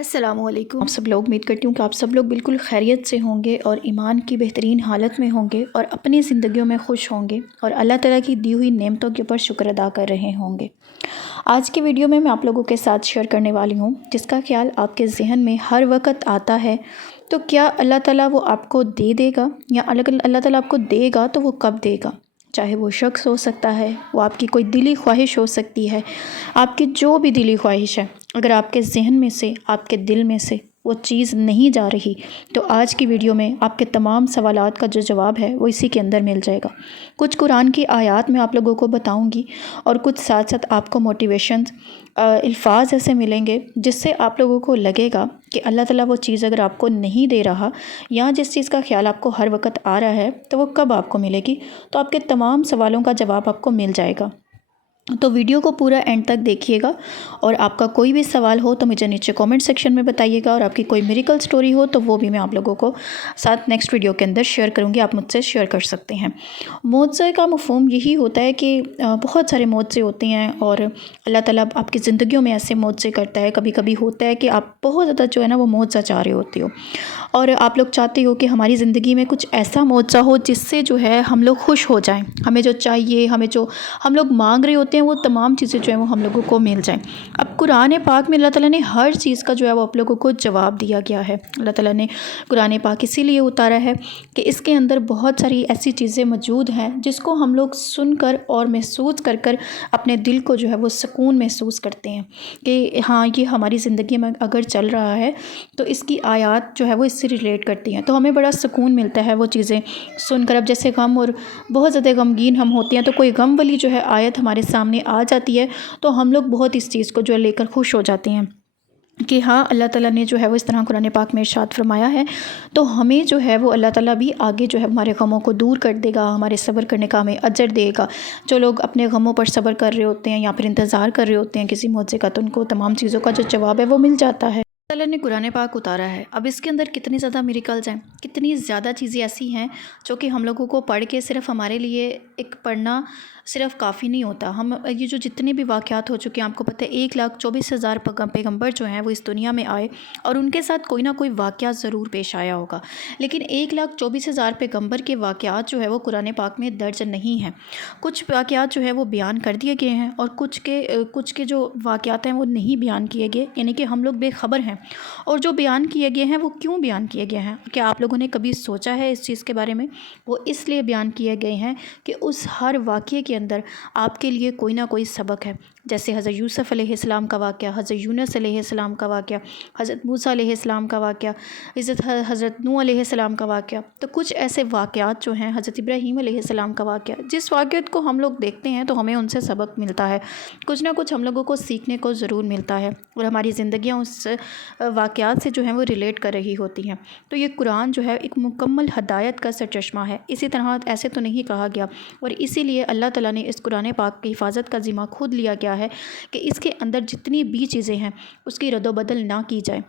السلام علیکم آپ سب لوگ، امید کرتی ہوں کہ آپ سب لوگ بالکل خیریت سے ہوں گے اور ایمان کی بہترین حالت میں ہوں گے اور اپنی زندگیوں میں خوش ہوں گے اور اللہ تعالیٰ کی دی ہوئی نعمتوں کے اوپر شکر ادا کر رہے ہوں گے۔ آج کی ویڈیو میں آپ لوگوں کے ساتھ شیئر کرنے والی ہوں جس کا خیال آپ کے ذہن میں ہر وقت آتا ہے، تو کیا اللہ تعالیٰ وہ آپ کو دے گا، یا اللہ تعالیٰ آپ کو دے گا تو وہ کب دے گا؟ چاہے وہ شخص ہو سکتا ہے، وہ آپ کی کوئی دلی خواہش ہو سکتی ہے، آپ کی جو بھی دلی خواہش ہے، اگر آپ کے ذہن میں سے، آپ کے دل میں سے وہ چیز نہیں جا رہی تو آج کی ویڈیو میں آپ کے تمام سوالات کا جو جواب ہے وہ اسی کے اندر مل جائے گا۔ کچھ قرآن کی آیات میں آپ لوگوں کو بتاؤں گی اور کچھ ساتھ ساتھ آپ کو موٹیویشن الفاظ ایسے ملیں گے جس سے آپ لوگوں کو لگے گا کہ اللہ تعالیٰ وہ چیز اگر آپ کو نہیں دے رہا، یا جس چیز کا خیال آپ کو ہر وقت آ رہا ہے تو وہ کب آپ کو ملے گی، تو آپ کے تمام سوالوں کا جواب آپ کو مل جائے گا۔ تو ویڈیو کو پورا اینڈ تک دیکھیے گا، اور آپ کا کوئی بھی سوال ہو تو مجھے نیچے کامنٹ سیکشن میں بتائیے گا، اور آپ کی کوئی میریکل سٹوری ہو تو وہ بھی میں آپ لوگوں کو ساتھ نیکسٹ ویڈیو کے اندر شیئر کروں گی، آپ مجھ سے شیئر کر سکتے ہیں۔ معجزے کا مفہوم یہی ہوتا ہے کہ بہت سارے معجزے ہوتے ہیں اور اللہ تعالیٰ آپ کی زندگیوں میں ایسے معجزے کرتا ہے۔ کبھی کبھی ہوتا ہے کہ آپ بہت زیادہ جو ہے نا وہ معجزہ چاہ رہے ہوتے ہو، اور آپ لوگ چاہتے ہو کہ ہماری زندگی میں کچھ ایسا معجزہ ہو جس سے جو ہے ہم لوگ خوش ہو جائیں، ہمیں جو چاہیے، ہمیں جو ہم لوگ مانگ رہے ہوتے ہیں وہ تمام چیزیں جو ہیں وہ ہم لوگوں کو مل جائیں۔ اب قرآن پاک میں اللہ تعالیٰ نے ہر چیز کا جو ہے وہ آپ لوگوں کو جواب دیا گیا ہے۔ اللہ تعالیٰ نے قرآن پاک اسی لیے اتارا ہے کہ اس کے اندر بہت ساری ایسی چیزیں موجود ہیں جس کو ہم لوگ سن کر اور محسوس کر کر اپنے دل کو جو ہے وہ سکون محسوس کرتے ہیں کہ ہاں یہ ہماری زندگی میں اگر چل رہا ہے تو اس کی آیات جو ہے وہ اس سے ریلیٹ کرتی ہیں، تو ہمیں بڑا سکون ملتا ہے وہ چیزیں سن کر۔ اب جیسے غم اور بہت زیادہ غمگین ہم ہوتے ہیں تو کوئی غم والی جو ہے آیت ہمارے سامنے آ جاتی ہے تو ہم لوگ بہت اس چیز کو جو ہے لے کر خوش ہو جاتے ہیں کہ ہاں اللہ تعالیٰ نے جو ہے وہ اس طرح قرآن پاک میں ارشاد فرمایا ہے، تو ہمیں جو ہے وہ اللہ تعالیٰ بھی آگے جو ہے ہمارے غموں کو دور کر دے گا، ہمارے صبر کرنے کا ہمیں اجر دے گا۔ جو لوگ اپنے غموں پر صبر کر رہے ہوتے ہیں یا پھر انتظار کر رہے ہوتے ہیں کسی معجزے کا، تو ان کو تمام چیزوں کا جو جواب ہے وہ مل جاتا ہے۔ اللہ نے قرآن پاک اتارا ہے، اب اس کے اندر کتنی زیادہ میریکلز ہیں، کتنی زیادہ چیزیں ایسی ہیں جو کہ ہم لوگوں کو پڑھ کے صرف ہمارے لیے ایک پڑھنا صرف کافی نہیں ہوتا۔ ہم یہ جو جتنے بھی واقعات ہو چکے ہیں، آپ کو پتہ ہے 1,24,000 پیغمبر جو ہیں وہ اس دنیا میں آئے اور ان کے ساتھ کوئی نہ کوئی واقعہ ضرور پیش آیا ہوگا، لیکن 1,24,000 پیغمبر کے واقعات جو ہے وہ قرآن پاک میں درج نہیں ہیں۔ کچھ واقعات جو ہے وہ بیان کر دیے گئے ہیں اور کچھ کے جو واقعات ہیں وہ نہیں بیان کیے گئے، یعنی کہ ہم لوگ بے خبر ہیں، اور جو بیان کیے گئے ہیں وہ کیوں بیان کیے گئے ہیں؟ کیا آپ لوگوں نے کبھی سوچا ہے اس چیز کے بارے میں؟ وہ اس لیے بیان کیے گئے ہیں کہ اس ہر واقعے کے اندر آپ کے لیے کوئی نہ کوئی سبق ہے، جیسے حضرت یوسف علیہ السلام کا واقعہ، حضرت یونس علیہ السلام کا واقعہ، حضرت موسیٰ علیہ السلام کا واقعہ، حضرت نوح علیہ السلام کا واقعہ۔ تو کچھ ایسے واقعات جو ہیں، حضرت ابراہیم علیہ السلام کا واقعہ، جس واقعات کو ہم لوگ دیکھتے ہیں تو ہمیں ان سے سبق ملتا ہے، کچھ نہ کچھ ہم لوگوں کو سیکھنے کو ضرور ملتا ہے، اور ہماری زندگیاں اس واقعات سے جو ہیں وہ ریلیٹ کر رہی ہوتی ہیں۔ تو یہ قرآن جو ہے ایک مکمل ہدایت کا سرچشمہ ہے، اسی طرح ایسے تو نہیں کہا گیا، اور اسی لیے اللہ تعالیٰ نے اس قرآن پاک کی حفاظت کا ذمہ خود لیا گیا ہے کہ اس کے اندر جتنی بھی چیزیں ہیں اس کی رد و بدل نہ کی جائے،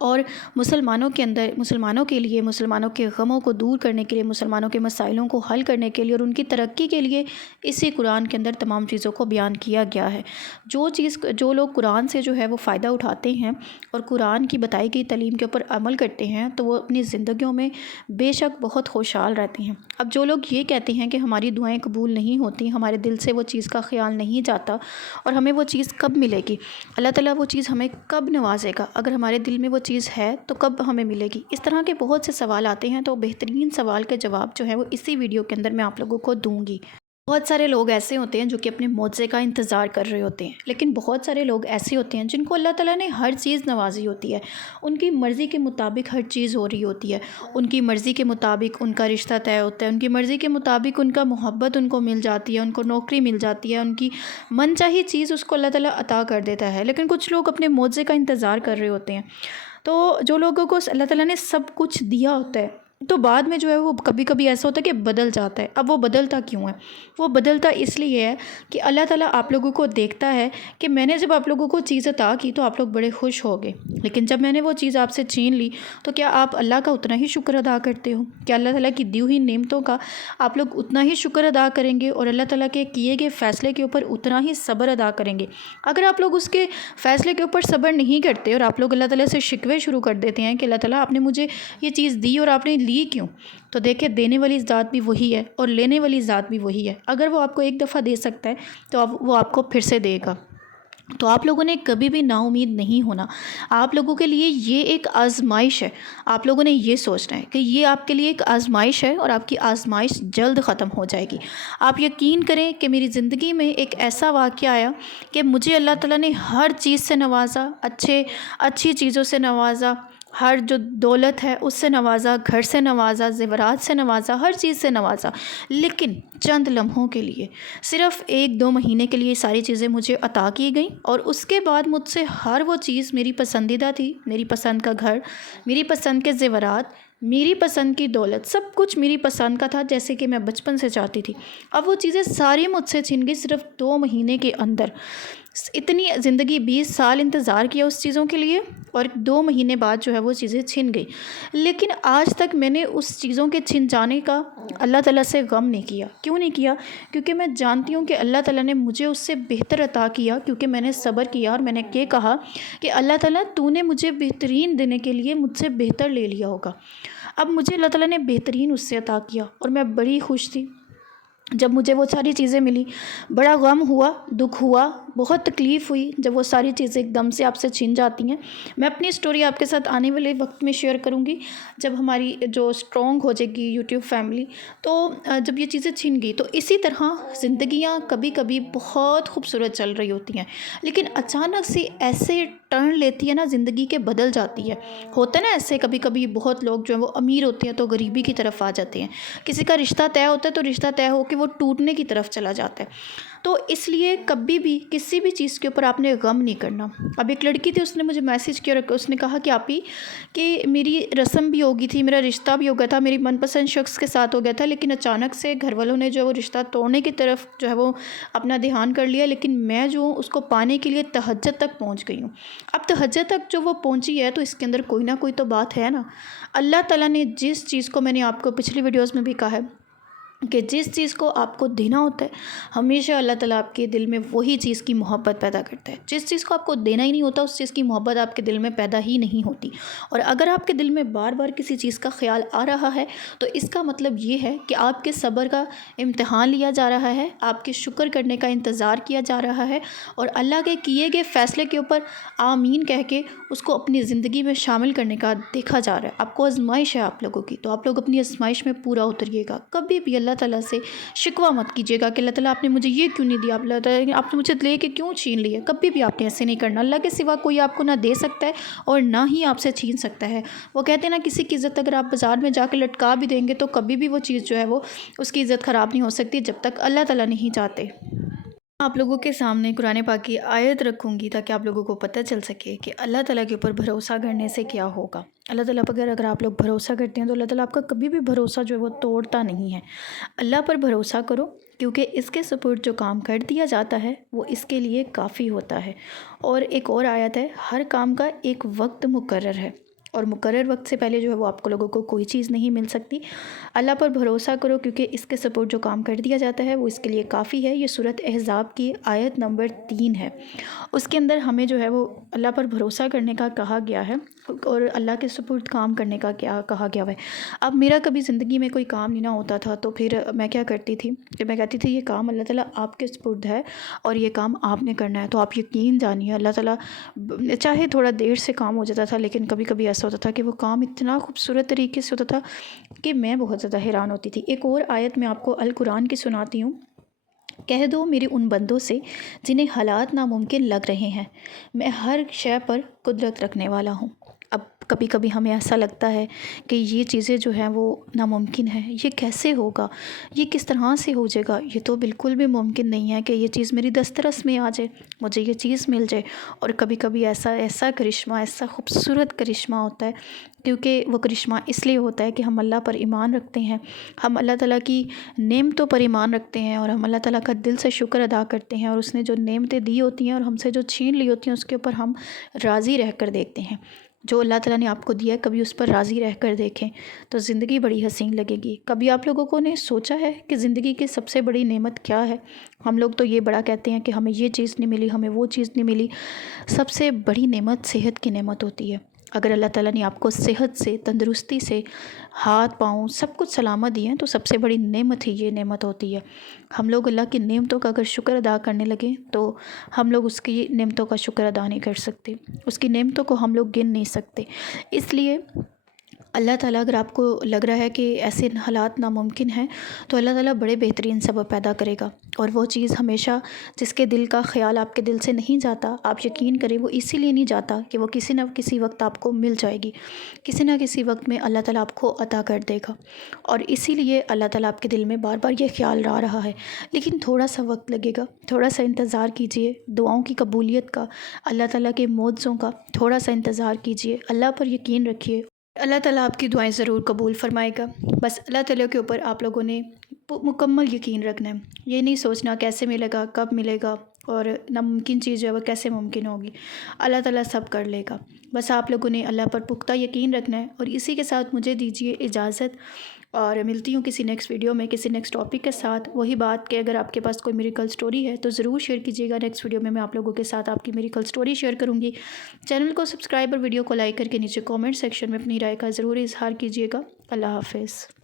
اور مسلمانوں کے لیے، مسلمانوں کے غموں کو دور کرنے کے لیے، مسلمانوں کے مسائلوں کو حل کرنے کے لیے اور ان کی ترقی کے لیے اسی قرآن کے اندر تمام چیزوں کو بیان کیا گیا ہے۔ جو لوگ قرآن سے جو ہے وہ فائدہ اٹھاتے ہیں اور قرآن کی بتائی گئی تعلیم کے اوپر عمل کرتے ہیں تو وہ اپنی زندگیوں میں بے شک بہت خوشحال رہتے ہیں۔ اب جو لوگ یہ کہتے ہیں کہ ہماری دعائیں قبول نہیں ہوتی، ہمارے دل سے وہ چیز کا خیال نہیں جاتا اور ہمیں وہ چیز کب ملے گی، اللہ تعالیٰ وہ چیز ہمیں کب نوازے گا، اگر ہمارے دل میں وہ چیز ہے تو کب ہمیں ملے گی، اس طرح کے بہت سے سوال آتے ہیں، تو بہترین سوال کے جواب جو ہے وہ اسی ویڈیو کے اندر میں آپ لوگوں کو دوں گی۔ بہت سارے لوگ ایسے ہوتے ہیں جو کہ اپنے معجزے کا انتظار کر رہے ہوتے ہیں، لیکن بہت سارے لوگ ایسے ہوتے ہیں جن کو اللہ تعالیٰ نے ہر چیز نوازی ہوتی ہے، ان کی مرضی کے مطابق ہر چیز ہو رہی ہوتی ہے، ان کی مرضی کے مطابق ان کا رشتہ طے ہوتا ہے، ان کی مرضی کے مطابق ان کا محبت ان کو مل جاتی ہے، ان کو نوکری مل جاتی ہے، ان کی من چاہی چیز اس کو اللہ تعالیٰ عطا کر دیتا ہے، لیکن کچھ لوگ اپنے معجزے کا انتظار کر رہے ہوتے ہیں۔ تو جو لوگوں کو اللہ تعالیٰ نے سب کچھ دیا ہوتا ہے تو بعد میں جو ہے وہ کبھی کبھی ایسا ہوتا ہے کہ بدل جاتا ہے۔ اب وہ بدلتا کیوں ہے؟ وہ بدلتا اس لیے ہے کہ اللہ تعالیٰ آپ لوگوں کو دیکھتا ہے کہ میں نے جب آپ لوگوں کو چیز عطا کی تو آپ لوگ بڑے خوش ہو گئے، لیکن جب میں نے وہ چیز آپ سے چھین لی تو کیا آپ اللہ کا اتنا ہی شکر ادا کرتے ہو؟ کیا اللہ تعالیٰ کی دی ہوئی نعمتوں کا آپ لوگ اتنا ہی شکر ادا کریں گے اور اللہ تعالیٰ کے کیے گئے فیصلے کے اوپر اتنا ہی صبر ادا کریں گے؟ اگر آپ لوگ اس کے فیصلے کے اوپر صبر نہیں کرتے اور آپ لوگ اللہ تعالیٰ سے شکوے شروع کر دیتے ہیں کہ اللہ تعالیٰ آپ نے مجھے یہ چیز دی اور آپ نے لی کیوں، تو دیکھیں دینے والی ذات بھی وہی ہے اور لینے والی ذات بھی وہی ہے۔ اگر وہ آپ کو ایک دفعہ دے سکتا ہے تو وہ آپ کو پھر سے دے گا۔ تو آپ لوگوں نے کبھی بھی نا امید نہیں ہونا۔ آپ لوگوں کے لیے یہ ایک آزمائش ہے، آپ لوگوں نے یہ سوچنا ہے کہ یہ آپ کے لیے ایک آزمائش ہے اور آپ کی آزمائش جلد ختم ہو جائے گی۔ آپ یقین کریں کہ میری زندگی میں ایک ایسا واقعہ آیا کہ مجھے اللہ تعالیٰ نے ہر چیز سے نوازا، اچھی چیزوں سے نوازا، ہر جو دولت ہے اس سے نوازا، گھر سے نوازا، زیورات سے نوازا، ہر چیز سے نوازا، لیکن چند لمحوں کے لیے، صرف 1-2 مہینے کے لیے ساری چیزیں مجھے عطا کی گئیں، اور اس کے بعد مجھ سے ہر وہ چیز میری پسندیدہ تھی، میری پسند کا گھر، میری پسند کے زیورات، میری پسند کی دولت، سب کچھ میری پسند کا تھا جیسے کہ میں بچپن سے چاہتی تھی، اب وہ چیزیں ساری مجھ سے چھن گئی صرف 2 مہینے کے اندر۔ اتنی زندگی 20 سال انتظار کیا اس چیزوں کے لیے اور 2 مہینے بعد جو ہے وہ چیزیں چھن گئی، لیکن آج تک میں نے اس چیزوں کے چھن جانے کا اللہ تعالیٰ سے غم نہیں کیا۔ کیوں نہیں کیا؟ کیونکہ میں جانتی ہوں کہ اللہ تعالیٰ نے مجھے اس سے بہتر عطا کیا، کیونکہ میں نے صبر کیا اور میں نے یہ کہا کہ اللہ تعالیٰ تو نے مجھے بہترین دینے کے لیے مجھ سے بہتر لے لیا ہوگا۔ اب مجھے اللہ تعالیٰ نے بہترین اس سے عطا کیا اور میں بڑی خوش تھی جب مجھے وہ ساری چیزیں ملی۔ بڑا غم ہوا، دکھ ہوا، بہت تکلیف ہوئی جب وہ ساری چیزیں ایک دم سے آپ سے چھن جاتی ہیں۔ میں اپنی سٹوری آپ کے ساتھ آنے والے وقت میں شیئر کروں گی جب ہماری جو اسٹرانگ ہو جائے گی یوٹیوب فیملی، تو جب یہ چیزیں چھن گئی تو اسی طرح زندگیاں کبھی کبھی بہت خوبصورت چل رہی ہوتی ہیں، لیکن اچانک سے ایسے ٹرن لیتی ہے نا زندگی کے، بدل جاتی ہے۔ ہوتا ہے نا ایسے کبھی کبھی بہت لوگ جو ہیں وہ امیر ہوتے ہیں تو غریبی کی طرف آ جاتے ہیں، کسی کا رشتہ طے ہوتا ہے تو رشتہ طے ہو کے وہ ٹوٹنے کی طرف چلا جاتا ہے۔ تو اس لیے کبھی بھی کسی بھی چیز کے اوپر آپ نے غم نہیں کرنا۔ اب ایک لڑکی تھی، اس نے مجھے میسیج کیا اور اس نے کہا کہ آپی کہ میری رسم بھی ہو گئی تھی، میرا رشتہ بھی ہو گیا تھا، میری من پسند شخص کے ساتھ ہو گیا تھا، لیکن اچانک سے گھر والوں نے جو ہے وہ رشتہ توڑنے کی طرف جو ہے وہ اپنا دھیان کر لیا، لیکن میں جو ہوں اس کو پانے کے لیے تہجد تک پہنچ گئی ہوں۔ اب تہجد تک جو وہ پہنچی ہے تو اس کے اندر کوئی نہ کوئی تو بات ہے نا۔ اللہ تعالیٰ نے جس چیز کو، میں نے آپ کو پچھلی ویڈیوز میں بھی کہا ہے کہ جس چیز کو آپ کو دینا ہوتا ہے ہمیشہ اللہ تعالیٰ آپ کے دل میں وہی چیز کی محبت پیدا کرتا ہے۔ جس چیز کو آپ کو دینا ہی نہیں ہوتا اس چیز کی محبت آپ کے دل میں پیدا ہی نہیں ہوتی، اور اگر آپ کے دل میں بار بار کسی چیز کا خیال آ رہا ہے تو اس کا مطلب یہ ہے کہ آپ کے صبر کا امتحان لیا جا رہا ہے، آپ کے شکر کرنے کا انتظار کیا جا رہا ہے، اور اللہ کے کیے گئے فیصلے کے اوپر آمین کہہ کے اس کو اپنی زندگی میں شامل کرنے کا دیکھا جا رہا ہے۔ آپ کو آزمائش ہے آپ لوگوں کی، تو آپ لوگ اپنی آزمائش میں پورا اتریے گا۔ کبھی بھی اللہ تعالیٰ سے شکوہ مت کیجیے گا کہ اللہ تعالیٰ آپ نے مجھے یہ کیوں نہیں دیا، اللہ تعالیٰ آپ نے مجھے لے کے کیوں چھین لیا۔ کبھی بھی آپ نے ایسے نہیں کرنا۔ اللہ کے سوا کوئی آپ کو نہ دے سکتا ہے اور نہ ہی آپ سے چھین سکتا ہے۔ وہ کہتے ہیں نا کسی کی عزت اگر آپ بازار میں جا کے لٹکا بھی دیں گے تو کبھی بھی وہ چیز جو ہے وہ اس کی عزت خراب نہیں ہو سکتی جب تک اللہ تعالیٰ نہیں چاہتے۔ آپ لوگوں کے سامنے قرآن پاک کی آیت رکھوں گی تاکہ آپ لوگوں کو پتہ چل سکے کہ اللہ تعالیٰ کے اوپر بھروسہ کرنے سے کیا ہوگا۔ اللہ تعالیٰ پر اگر آپ لوگ بھروسہ کرتے ہیں تو اللہ تعالیٰ آپ کا کبھی بھی بھروسہ جو ہے وہ توڑتا نہیں ہے۔ اللہ پر بھروسہ کرو، کیونکہ اس کے سپورٹ جو کام کر دیا جاتا ہے وہ اس کے لیے کافی ہوتا ہے۔ اور ایک اور آیت ہے، ہر کام کا ایک وقت مقرر ہے، اور مقرر وقت سے پہلے جو ہے وہ آپ کو لوگوں کو کوئی چیز نہیں مل سکتی۔ اللہ پر بھروسہ کرو کیونکہ اس کے سپورٹ جو کام کر دیا جاتا ہے وہ اس کے لیے کافی ہے۔ یہ سورۃ احزاب کی آیت نمبر 3 ہے۔ اس کے اندر ہمیں جو ہے وہ اللہ پر بھروسہ کرنے کا کہا گیا ہے اور اللہ کے سپورٹ کام کرنے کا کیا کہا گیا ہے۔ اب میرا کبھی زندگی میں کوئی کام نہیں نہ ہوتا تھا تو پھر میں کیا کرتی تھی کہ میں کہتی تھی یہ کام اللہ تعالیٰ آپ کے سپورٹ ہے اور یہ کام آپ نے کرنا ہے۔ تو آپ یقین جانیے اللہ تعالیٰ چاہے تھوڑا دیر سے کام ہو جاتا تھا لیکن کبھی کبھی ایسا ہوتا تھا کہ وہ کام اتنا خوبصورت طریقے سے ہوتا تھا کہ میں بہت زیادہ حیران ہوتی تھی۔ ایک اور آیت میں آپ کو القرآن کی سناتی ہوں۔ کہہ دو میرے ان بندوں سے جنہیں حالات ناممکن لگ رہے ہیں، میں ہر شے پر قدرت رکھنے والا ہوں۔ اب کبھی کبھی ہمیں ایسا لگتا ہے کہ یہ چیزیں جو ہیں وہ ناممکن ہیں، یہ کیسے ہوگا، یہ کس طرح سے ہو جائے گا، یہ تو بالکل بھی ممکن نہیں ہے کہ یہ چیز میری دسترس میں آ جائے، مجھے یہ چیز مل جائے۔ اور کبھی کبھی ایسا کرشمہ، ایسا خوبصورت کرشمہ ہوتا ہے، کیونکہ وہ کرشمہ اس لیے ہوتا ہے کہ ہم اللہ پر ایمان رکھتے ہیں، ہم اللہ تعالیٰ کی نعمتوں پر ایمان رکھتے ہیں، اور ہم اللہ تعالیٰ کا دل سے شکر ادا کرتے ہیں، اور اس نے جو نعمتیں دی ہوتی ہیں اور ہم سے جو چھین لی ہوتی ہیں اس کے اوپر ہم راضی رہ کر دیکھتے ہیں۔ جو اللہ تعالیٰ نے آپ کو دیا ہے کبھی اس پر راضی رہ کر دیکھیں تو زندگی بڑی حسین لگے گی۔ کبھی آپ لوگوں کو نے سوچا ہے کہ زندگی کی سب سے بڑی نعمت کیا ہے؟ ہم لوگ تو یہ بڑا کہتے ہیں کہ ہمیں یہ چیز نہیں ملی، ہمیں وہ چیز نہیں ملی۔ سب سے بڑی نعمت صحت کی نعمت ہوتی ہے۔ اگر اللہ تعالیٰ نے آپ کو صحت سے، تندرستی سے، ہاتھ پاؤں سب کچھ سلامت دیے ہیں تو سب سے بڑی نعمت ہی یہ نعمت ہوتی ہے۔ ہم لوگ اللہ کی نعمتوں کا اگر شکر ادا کرنے لگیں تو ہم لوگ اس کی نعمتوں کا شکر ادا نہیں کر سکتے، اس کی نعمتوں کو ہم لوگ گن نہیں سکتے۔ اس لیے اللہ تعالیٰ، اگر آپ کو لگ رہا ہے کہ ایسے حالات ناممکن ہیں تو اللہ تعالیٰ بڑے بہترین سبب پیدا کرے گا، اور وہ چیز ہمیشہ جس کے دل کا خیال آپ کے دل سے نہیں جاتا، آپ یقین کریں وہ اسی لیے نہیں جاتا کہ وہ کسی نہ کسی وقت آپ کو مل جائے گی، کسی نہ کسی وقت میں اللہ تعالیٰ آپ کو عطا کر دے گا، اور اسی لیے اللہ تعالیٰ آپ کے دل میں بار بار یہ خیال آ رہا ہے۔ لیکن تھوڑا سا وقت لگے گا، تھوڑا سا انتظار کیجئے، دعاؤں کی قبولیت کا، اللہ تعالیٰ کے معجزوں کا تھوڑا سا انتظار کیجئے، اللہ پر یقین رکھیے، اللہ تعالیٰ آپ کی دعائیں ضرور قبول فرمائے گا۔ بس اللہ تعالیٰ کے اوپر آپ لوگوں نے مکمل یقین رکھنا ہے، یہ نہیں سوچنا کیسے ملے گا، کب ملے گا، اور ناممکن چیز جو ہے وہ کیسے ممکن ہوگی۔ اللہ تعالیٰ سب کر لے گا، بس آپ لوگوں نے اللہ پر پختہ یقین رکھنا ہے۔ اور اسی کے ساتھ مجھے دیجیے اجازت، اور ملتی ہوں کسی نیکسٹ ویڈیو میں کسی نیکسٹ ٹاپک کے ساتھ۔ وہی بات کہ اگر آپ کے پاس کوئی میریکل سٹوری ہے تو ضرور شیئر کیجیے گا، نیکسٹ ویڈیو میں آپ لوگوں کے ساتھ آپ کی میریکل سٹوری شیئر کروں گی۔ چینل کو سبسکرائب اور ویڈیو کو لائک کر کے نیچے کامنٹ سیکشن میں اپنی رائے کا ضرور اظہار کیجیے گا۔ اللہ حافظ۔